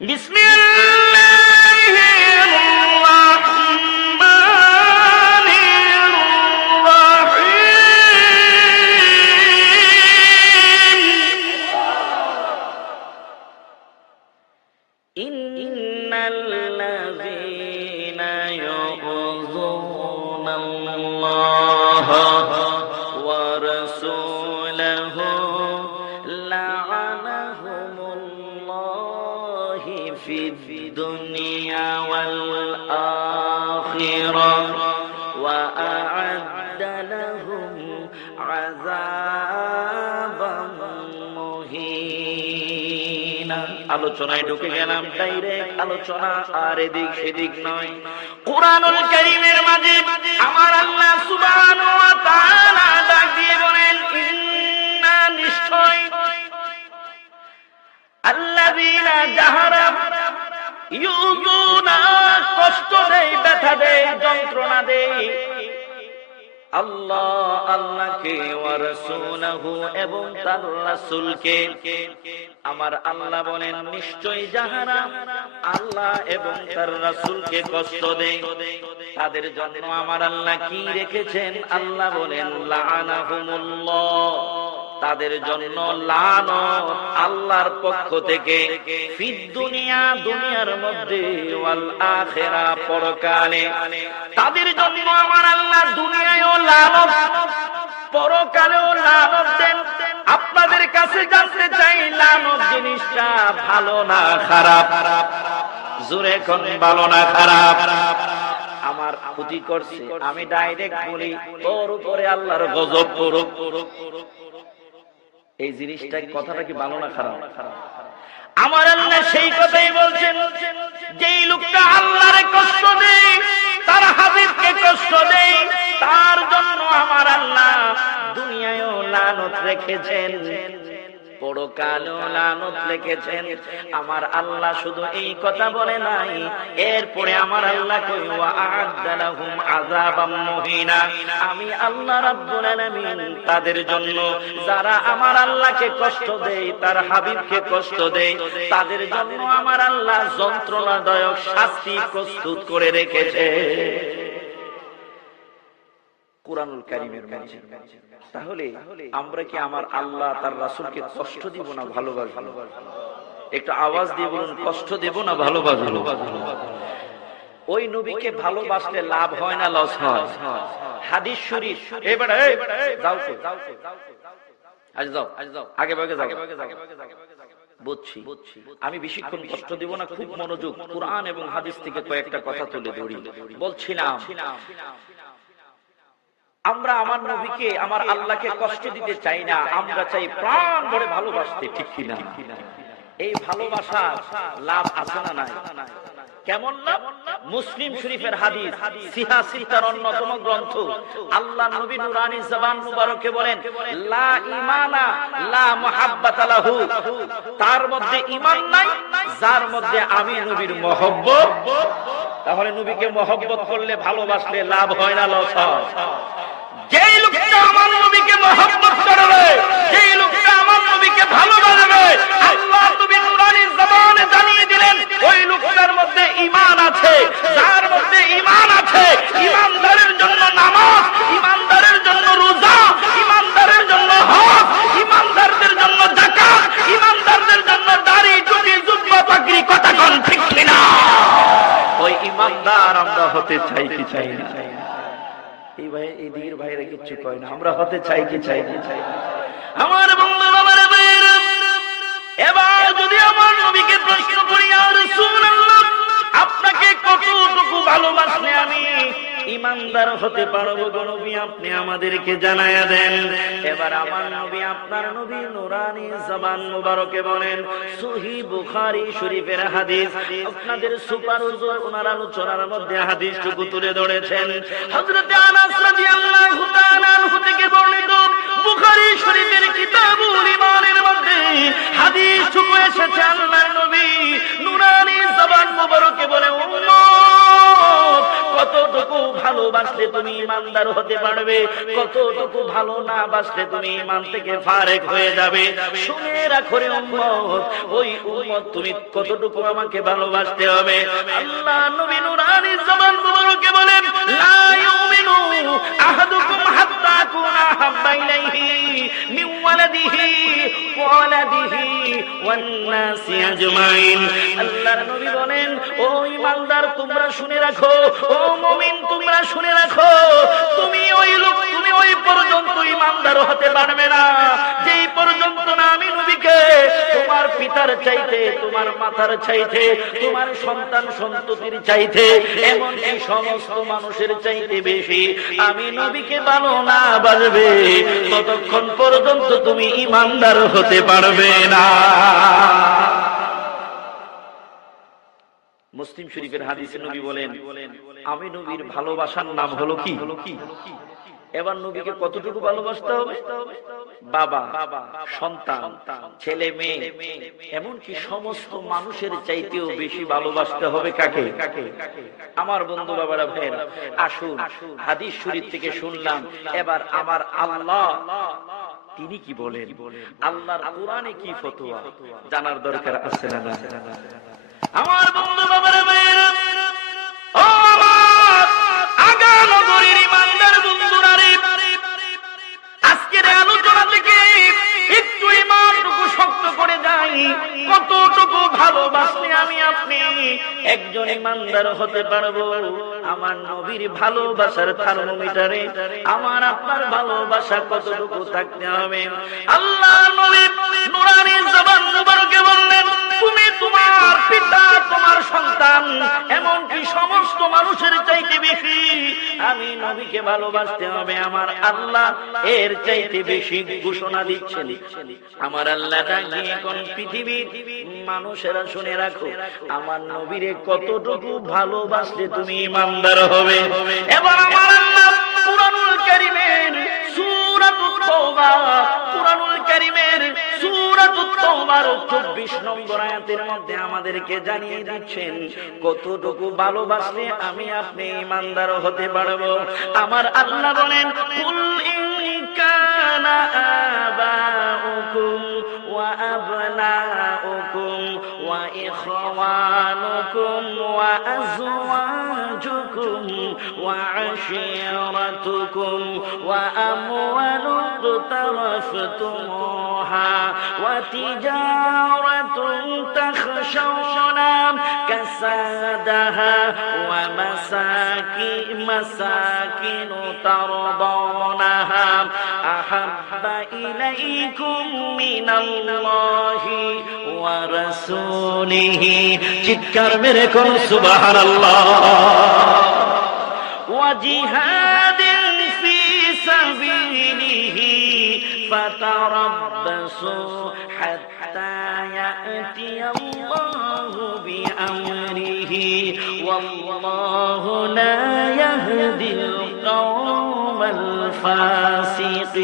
বিসমিল্লাহির রাহমানির রাহিম ইন্নাল্লাযীনা ইউযুনাল্লাহা ওয়া রাসূলাহু লা'নাহুমুল্লাহু ফিদ দুনিয়া ওয়াল আখিরাহ ওয়া আ'আদ্দা লাহুম আযাবাম মুহিনা। আলোচনায় ঢুকে গেলাম, ডাইরেক্ট আলোচনা, আর এদিক সেদিক নয়। কুরআনুল কারীমের মাঝে আমার আল্লাহ সুবহানাহু ওয়া তাআলা ডাক দিয়ে বলেন, ইন্না, নিশ্চয়, আল্লাযীনা যাহারা ইউযুনা, কষ্ট দেয়, ব্যথা দেয়, যন্ত্রণা দেয়, আল্লাহ, আল্লাহকে, ওয়া রাসূলাহু, এবং তার রাসূলকে। আমার আল্লাহ বলেন, নিশ্চয় যাহারা আল্লাহ এবং তার রাসূলকে কষ্ট দেয়, তাদের জন্য আমার আল্লাহ কি রেখেছেন? আল্লাহ বলেন, লা'নাহুমুল্লাহ, তাদের জন্য লানত আল্লাহর পক্ষ থেকে, ফিদ দুনিয়া, দুনিয়ার মধ্যে, ওয়াল আখিরা, পরকালে। তাদের জন্য আমার আল্লাহ দুনিয়ায়ও লানত, পরকালেও লানত দেন। আপনাদের কাছে জানতে চাই, লানত জিনিসটা ভালো না খারাপ? জোরে কোন, ভালো না খারাপ? আমার ক্ষতি করছে, আমি ডাইরেক্ট বলি, তোর উপরে আল্লাহর গজব পড়ুক। এই জিনিসটা, কথাটা কি ভালো না খারাপ? আমার আল্লাহ সেই কথাই বলছেন, যেই লোকটা আল্লাহরে কষ্ট দেয়, তার হাবিবকে কষ্ট দেয়, তার জন্য আমার আল্লাহ দুনিয়ায়ও লানত রেখেছেন, পরকালেও লানত রেখেছেন। আমার আল্লাহ শুধু এই কথা বলে নাই, এরপরে আমার আল্লাহ কই, ওয়া আ'আদ্দা লাহুম আযাবাম মুহিনা। আমি আল্লাহ রাব্বুল আলামিন তাদের জন্য, যারা আমার আল্লাহকে কষ্ট দেয়, তার হাবিবকে কষ্ট দেয়, তাদের জন্য আমার আল্লাহ যন্ত্রণাদায়ক শাস্তি প্রস্তুত করে রেখেছে। কুরআনুল কারীমের মাঝে। তাহলে আমরা কি আমার আল্লাহ তার রাসূলকে কষ্ট দিব না ভালোবাসবো? একটু আওয়াজ দিয়ে বলুন, কষ্ট দেব না ভালোবাসবো? ওই নবীকে ভালোবাসলে লাভ হয় না লস হয়? হাদিস শরীফ, এবারে যাও তো, আজ যাও, আগে ভাগে যাও। বুঝছি, আমি বেশিক্ষণ কষ্ট দেব না, খুব মনোযোগ। কুরআন এবং হাদিস থেকে কয়েকটা কথা তুলে ধরি। বলছিলাম, আমরা আমার নবীকে, আমার আল্লাহকে কষ্ট দিতে চাই না, আমরা চাই প্রাণ ভরে ভালোবাসতে, ঠিক কিনা? এই ভালোবাসা লাভ আছে না নাই? কেমন লাভ? মুসলিম শরীফের হাদিস, সিহা সিত্তার অন্যতম গ্রন্থ, আল্লাহ নবী নুরানি জবান মুবারকে বলেন, লা ঈমানা লা মুহাব্বাতা লাহু, তার মধ্যে ঈমান নাই যার মধ্যে আমি নবীর মহব্বত। তাহলে নবীকে মহব্বত করলে, ভালোবাসলে লাভ হয় না লস হয়? যেই লোকটা আমার নবীকে মহব্বত করবে, যেই লোকটা আমার নবীকে ভালোবাসবে, আল্লাহ নবী নুরানি জবানে জানিয়ে দিলেন, ওই লোকটার মধ্যে ঈমান আছে। যার মধ্যে ঈমান আছে, ঈমানদারের জন্য নামাজ, ঈমানদারের জন্য রোজা, ঈমানদারের জন্য হজ, ঈমানদারদের জন্য যাকাত, ঈমানদারদের জন্য দাড়ি, টুপি, জুব্বা, পাগড়ি। কথা কোন ঠিক কিনা? ওই ঈমানদার আমরা হতে চাই কি চাই না? এই ভাই, এই দিকের ভাইরা কিচ্ছু কয় না, আমরা হতে চাই কি চাই না? আমার বন্ধু, আমার ভাইরা, এবার যদি আমার নবীকে প্রশ্ন করি, ইয়া রাসূলুল্লাহ, আপনাকে কতটুকু ভালোবাসলে আমি ঈমানদার হতে পারবো গো নবী, আপনি আমাদেরকে জানায়া দেন। এবার আমার নবী, আপনার নবী নুরানি জবান মুবারকে বলেন, সহিহ বুখারী শরীফের হাদিস, আপনাদের সুপার হুজুর ওনার আলোচনার মধ্যে হাদিসটুকু তুলে ধরেছেন। হযরত আনাস রাদিয়াল্লাহু তাআলা আনহু থেকে বর্ণিত বুখারী শরীফের কিতাবুল ঈমানের মধ্যে হাদিসটুকু এসেছে। আল্লাহর নবী নুরানি জবান মুবারকে বলে, উম্মত, কতটুকু ভালোবাসলে তুমি ঈমানদার হতে পারবে, কতটুকু ভালো না বাসলে তুমি ঈমান থেকে ফারেক হয়ে যাবে। শুনে রাখো রে উম্মত, ওই উম্মত তুমি কতটুকু আমাকে ভালোবাসতে হবে। আল্লাহ নবী নুরানি জবান মুবারকে বলেন, লা ইউমিনু আহাদুকুম হাত্তা আকুনা আহাব্বা ইলাইহি মিন ওয়ালাদিহি ওয়া ওয়ালাদিহি ওয়ান নাসি আজমাইন। আল্লাহর নবী বলেন, ও ঈমানদার তোমরা শুনে রাখো, ও মুমিন তোমরা শুনে রাখো, তুমি ওই পর্যন্ত ঈমানদার হতে পারবে না যেই পর্যন্ত না আমি নবীকে তোমার পিতার চাইতে, তোমার মাতার চাইতে, তোমার সন্তান সন্ততির চাইতে, এমনকি সমস্ত মানুষের চাইতে বেশি আমি নবীকে ভালো না বাসবে, ততক্ষণ পর্যন্ত তুমি ঈমানদার হতে পারবে না। মুসলিম শরীফের হাদিসে নবী বলেন, আমি নবীর ভালোবাসার নাম হলো কি? এবার নবীকে কতটুকু ভালোবাসতে হবে? বাবা, সন্তান, ছেলে মেয়ে, এমনকি সমস্ত মানুষের চাইতেও বেশি ভালোবাসতে হবে কাকে? আমার বন্ধু বাবারা ভাইয়েরা, আসুন হাদিস শরীফ থেকে শুনলাম, এবার আমার আল্লাহ তিনি কি বলেন, আল্লাহর কোরআনে কি ফতোয়া জানার দরকার আছে না? আমার বন্ধু বাবারা ভাইয়েরা, ও আমার আগানগরের ঈমানদার বন্ধুরা রে, আজকের আলোচনা থেকে একটু ঈমানটুকু শক্ত করে যাই। কতটুকু ভালোবাসলে আমি আপনি একজন ঈমানদার হতে পারবো? আমার নবীর ভালোবাসার থার্মোমিটারে আমার আপনার ভালোবাসা কতটুকু থাকতে হবে? আল্লাহ নবী নূরানী জবান মুবারকে বললেন, তুমি তোমার পিতা, তোমার সন্তান, এমনকি সমস্ত মানুষের চাইতে বেশি আমি নবীকে ভালোবাসতে হবে। আমার আল্লাহ এর চাইতে বেশি ঘোষণা দিচ্ছেন। আমার আল্লাহ ডাকিয়ে কোন পৃথিবীর মানুষেরা শুনে রাখো, আমার নবীরে কতটুকু ভালোবাসলে তুমি ঈমানদার হবে। এবার আমার আল্লাহ কুরআনুল কারীমের সূরাতুত তাওবা, কুরআনুল কারীমের সূরাতুত তাওবার 24 নম্বর আয়াতের মধ্যে আমাদেরকে জানিয়ে দিচ্ছেন কতটুকু ভালোবাসলে আমি আপনি ঈমানদার হতে পারবো। আমার আল্লাহ বলেন, কুল ইন কানা আবাউকুম ওয়া আবনাউকুম ওয়া ইখওয়ানুকুম ওয়া আযওয়াজুকুম ওয়া আশীরাতুকুম ওয়া আমওয়ালুন ইqtaraftumuha ওয়া তিজারাতুন তাখশাওনা কাসাদাহা ওয়া মাসাকিন তারদানাহা আহাব্বা ইলাইকুম মিনাল্লাহি ওয়া রাসূলিহি। চিৎকার মেরে কোন সুবহানাল্লাহ। ওয়া জিহাদিন ফি সাবিলিহি ফাতারাব্বাসু হাত্তা ইয়াতিয়াল্লাহু বিআমরিহি ওয়াল্লাহু লা ইয়াহদিল কওমাল ফাসিকিন।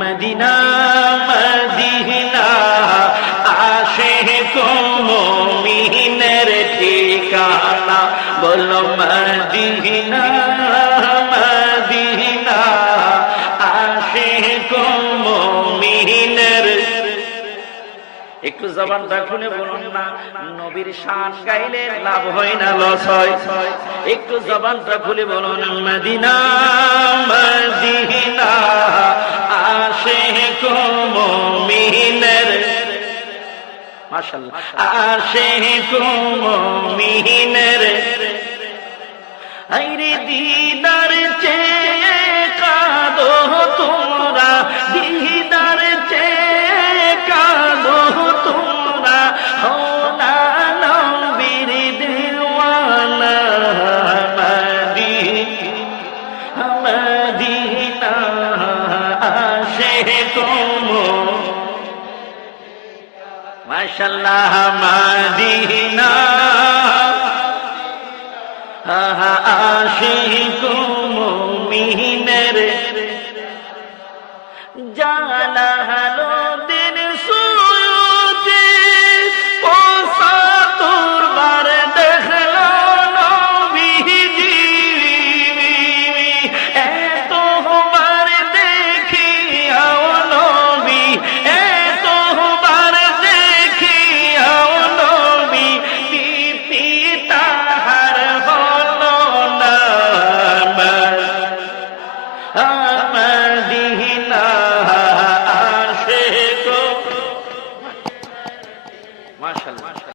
মদিনা মদিনা আশিক মুমিনের ঠিকানা, বলো মদিনা মদিনা আশিক মুমিনের। একটু জবানটা খুলে বলুন না, নবীর শান গাইলে লাভ হয় না লস হয়? একটু জবানটা খুলে বলুন, মদিনা মদিনা আশিক মুমিনের। মাশাআল্লাহ, আশিক মুমিনের। আইরে দিদার চেয়ে কাঁদো তোমরা, দিদার চেয়ে কাঁদো তোমরা, হো না নবীর দিওয়ানা। মদিনা মদিনা আশিক মাশাআল্লাহ, মদিনা আশিক